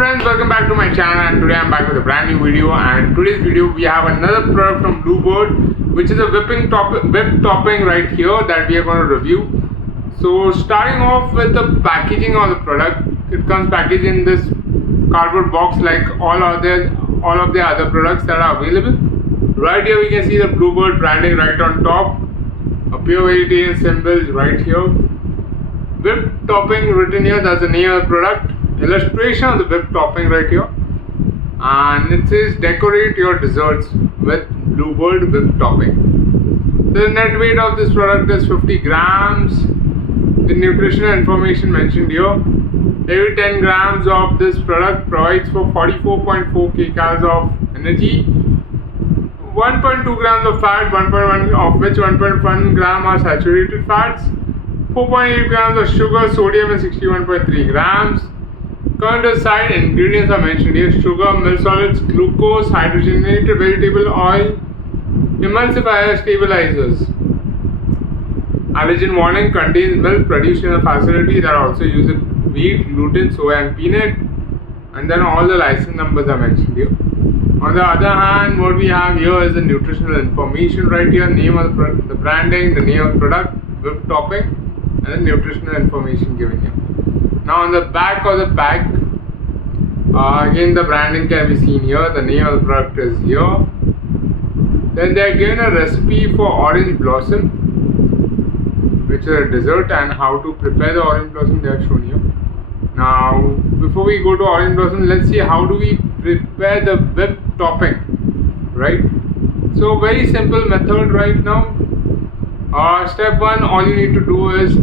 friends, welcome back to my channel, and today I'm back with a brand new video. And today's video we have another product from Bluebird, which is a whipped topping right here that we are going to review. So starting off with the packaging of the product, it comes packaged in this cardboard box like all of the other products that are available. Right here we can see the Bluebird branding right on top, a pure vegetarian symbol right here. Whipped topping written here, that's the name of the product. Illustration of the whipped topping right here, and it says decorate your desserts with Bluebird whipped topping. The net weight of this product is 50 grams. The nutritional information mentioned here: every 10 grams of this product provides for 44.4 kcals of energy, 1.2 grams of fat, 1.1 of which 1.1 gram are saturated fats, 4.8 grams of sugar, sodium is 61.3 grams. Current side ingredients are mentioned here: sugar, milk solids, glucose, hydrogenated vegetable oil, emulsifiers, stabilizers. Allergen warning: contains milk produced in a facility that also uses wheat, gluten, soya and peanut. And then all the license numbers are mentioned here. On the other hand, what we have here is the nutritional information right here: name of the branding, the name of the product, whipped topping, and the nutritional information given here. Now on the back of the pack, again the branding can be seen here. The name of the product is here. Then they are given a recipe for orange blossom, which is a dessert, and how to prepare the orange blossom they are shown here. Now before we go to orange blossom, let's see how do we prepare the whipped topping, right? So very simple method right now. Step 1, all you need to do is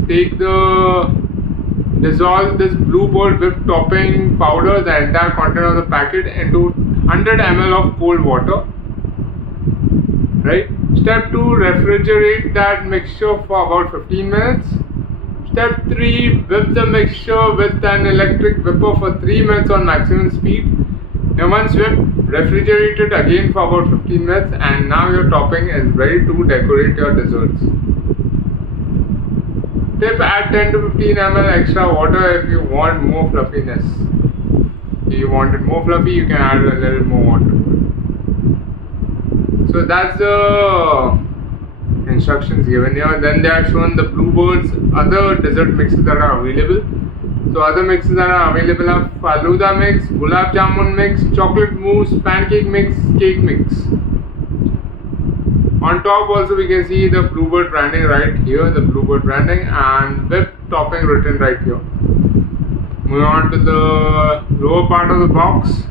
dissolve this Bluebird whipped topping powder, the entire content of the packet, into 100 ml of cold water, right? Step 2, refrigerate that mixture for about 15 minutes. Step 3, whip the mixture with an electric whipper for 3 minutes on maximum speed. Now once whipped, refrigerate it again for about 15 minutes, and now your topping is ready to decorate your desserts. Tip: add 10 to 15 ml extra water if you want more fluffiness. If you want it more fluffy, you can add a little more water. So that's the instructions given here. Then they are shown the Bluebird's other dessert mixes that are available. So other mixes that are available are Faluda mix, Gulab Jamun mix, chocolate mousse, pancake mix, cake mix. On top also we can see the Bluebird branding right here, the Bluebird branding, and whipped topping written right here. Moving on to the lower part of the box,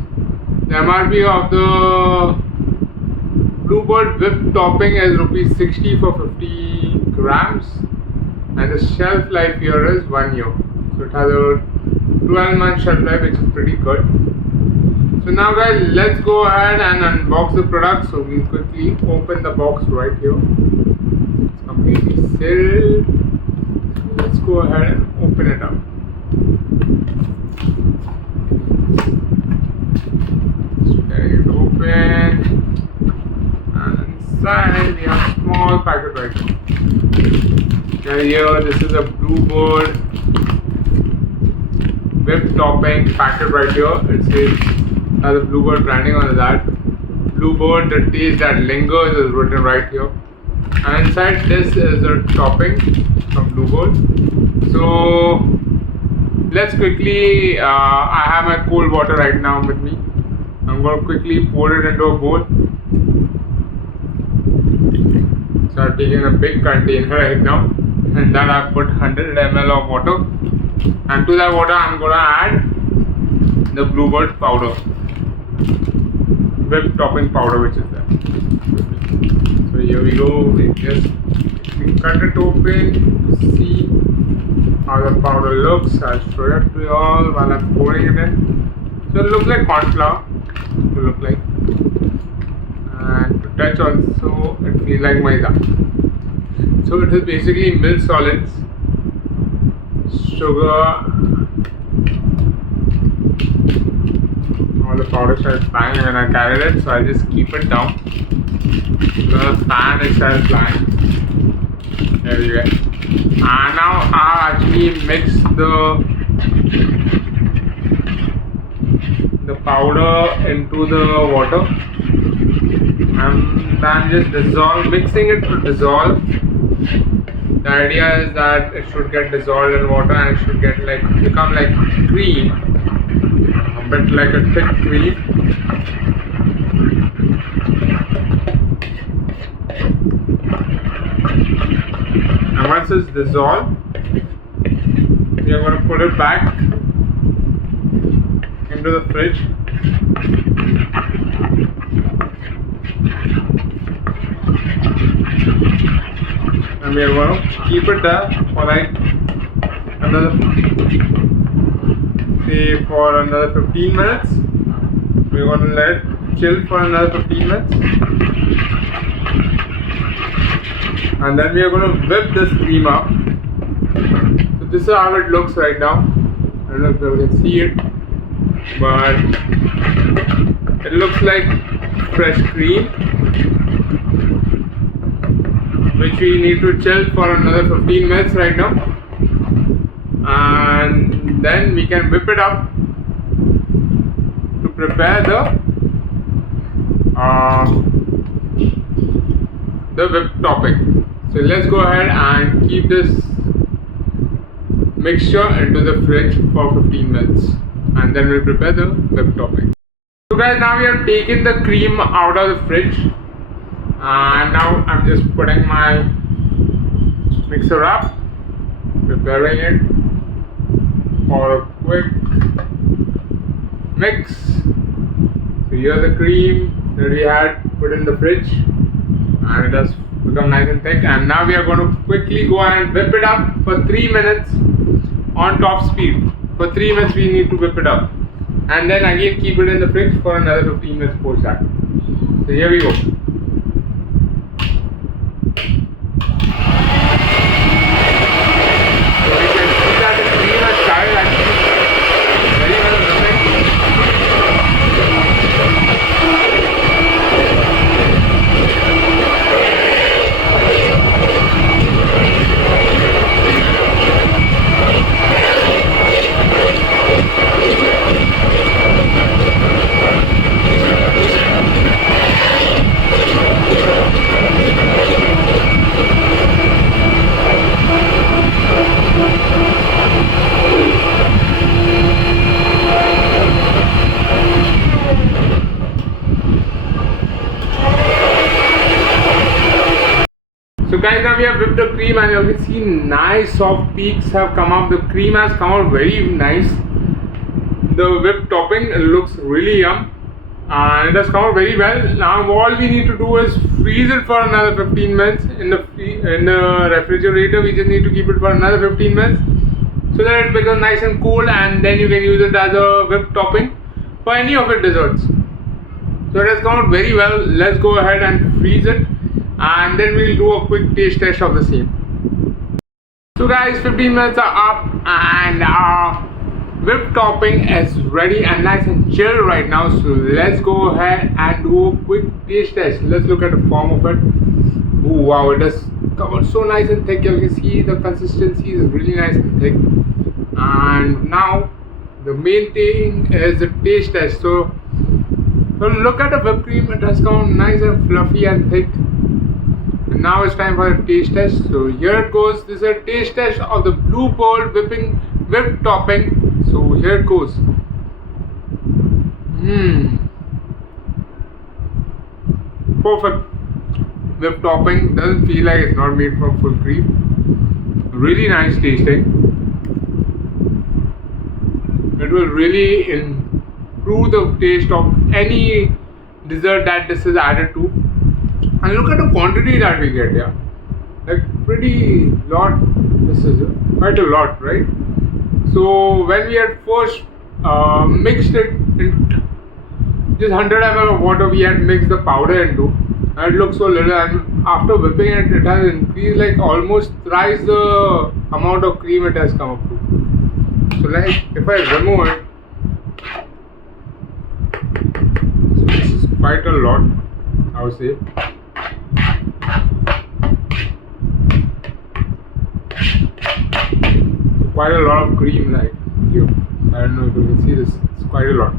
the MRP of the Bluebird whipped topping is Rs 60 for 50 grams, and the shelf life here is 1 year. So it has a 12-month shelf life, which is pretty good. So now guys, let's go ahead and unbox the product. So we'll quickly open the box right here. It's completely sealed. So let's go ahead and open it up. So there it open. And inside we have a small packet right here. And here this is a Bluebird whipped topping packet right here. It says the Bluebird branding on that. Bluebird, the taste that lingers, is written right here. And inside this is the topping from Bluebird. So let's quickly, I have my cold water right now with me. I'm going to quickly pour it into a bowl. So I've taken a big container right now, and then I've put 100 ml of water, and to that water I'm going to add the Bluebird powder, whipped topping powder, which is there. So here we go. We just cut it open to see how the powder looks. I'll show it to you all while I'm pouring it in. So it looks like corn flour to look like, and to touch also it feels like maida. So it is basically milk solids, sugar. All the powder started flying when I carried it, so I just keep it down. The fan it started flying. There you go. And now I actually mix the the powder into the water, and then just mixing it to dissolve. The idea is that it should get dissolved in water and it should become like cream, a bit like a thick cream. And once it's dissolved, we are going to put it back into the fridge. And we are going to keep it there for like another 15 minutes. We're going to let it chill for another 15 minutes. And then we are going to whip this cream up. So this is how it looks right now. I don't know if you can see it, but it looks like fresh cream, which we need to chill for another 15 minutes right now, and then we can whip it up to prepare the whipped topping. So let's go ahead and keep this mixture into the fridge for 15 minutes, and then we'll prepare the whipped topping. So guys, now we have taken the cream out of the fridge, and now I'm just putting my mixer up, preparing it for a quick mix. So here's the cream that we had put in the fridge, and it has become nice and thick. And now we are going to quickly go and whip it up for 3 minutes on top speed. For 3 minutes we need to whip it up, and then again keep it in the fridge for another 15 minutes post that. So here we go. So guys, now we have whipped the cream, and you can see nice soft peaks have come up. The cream has come out very nice. The whipped topping looks really yum, and it has come out very well. Now all we need to do is freeze it for another 15 minutes in the refrigerator. We just need to keep it for another 15 minutes so that it becomes nice and cold, and then you can use it as a whipped topping for any of your desserts. So it has come out very well. Let's go ahead and freeze it, and then we'll do a quick taste test of the same. So guys, 15 minutes are up, and our whipped topping is ready and nice and chill right now. So let's go ahead and do a quick taste test. Let's look at the form of it. Oh wow, it has come out so nice and thick. You can see the consistency is really nice and thick. And now the main thing is the taste test. So look at the whipped cream. It has come out nice and fluffy and thick. And now it's time for the taste test. So here it goes. This is a taste test of the Bluebird whipped topping. So here it goes. Perfect whipped topping. Doesn't feel like it's not made from full cream. Really nice tasting. It will really improve the taste of any dessert that this is added to. And look at the quantity that we get here. Like pretty lot. This is quite a lot, right? So when we had first mixed it in just 100 ml of water, we had mixed the powder into, and it looks so little, and after whipping it, it has increased like almost thrice the amount of cream it has come up to. So like if I remove it, so this is quite a lot, I would say. Quite a lot of cream, like here. I don't know if you can see this. It's quite a lot.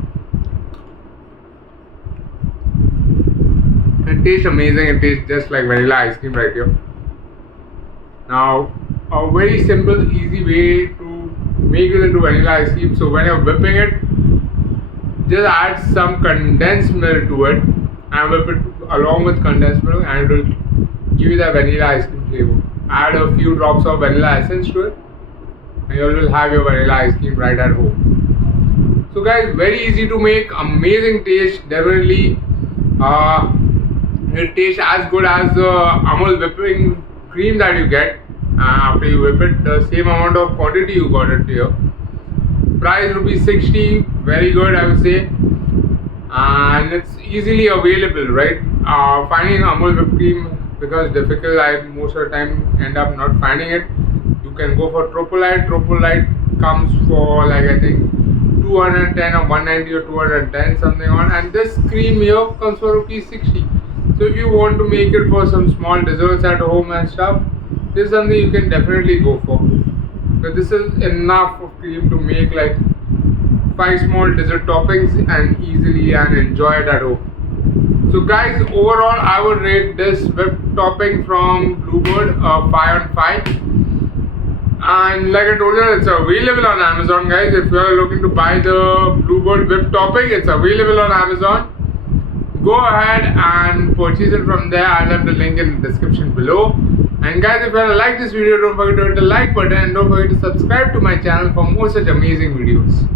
It tastes amazing. It tastes just like vanilla ice cream right here. Now, a very simple, easy way to make it into vanilla ice cream. So when you're whipping it, just add some condensed milk to it and whip it along with condensed milk, and it will give you that vanilla ice cream flavor. Add a few drops of vanilla essence to it, and you will have your vanilla ice cream right at home. So guys, very easy to make, amazing taste. Definitely it tastes as good as the Amul whipping cream that you get after you whip it. The same amount of quantity you got it here. Price ₹60, very good I would say, and it's easily available, right? Finding Amul whipped cream because difficult. I most of the time end up not finding it. You can go for Tropolite. Tropolite comes for like I think 210 or 190 or 210 something on, and this cream here comes for ₹60. So if you want to make it for some small desserts at home and stuff, this is something you can definitely go for. So this is enough of cream to make like 5 small dessert toppings and easily and enjoy it at home. So guys, overall I would rate this whipped topping from Bluebird a 5 on 5. And like I told you, it's available on Amazon, guys. If you are looking to buy the Bluebird whipped topping, it's available on Amazon. Go ahead and purchase it from there. I'll have the link in the description below. And guys, if you like this video, don't forget to hit the like button and don't forget to subscribe to my channel for more such amazing videos.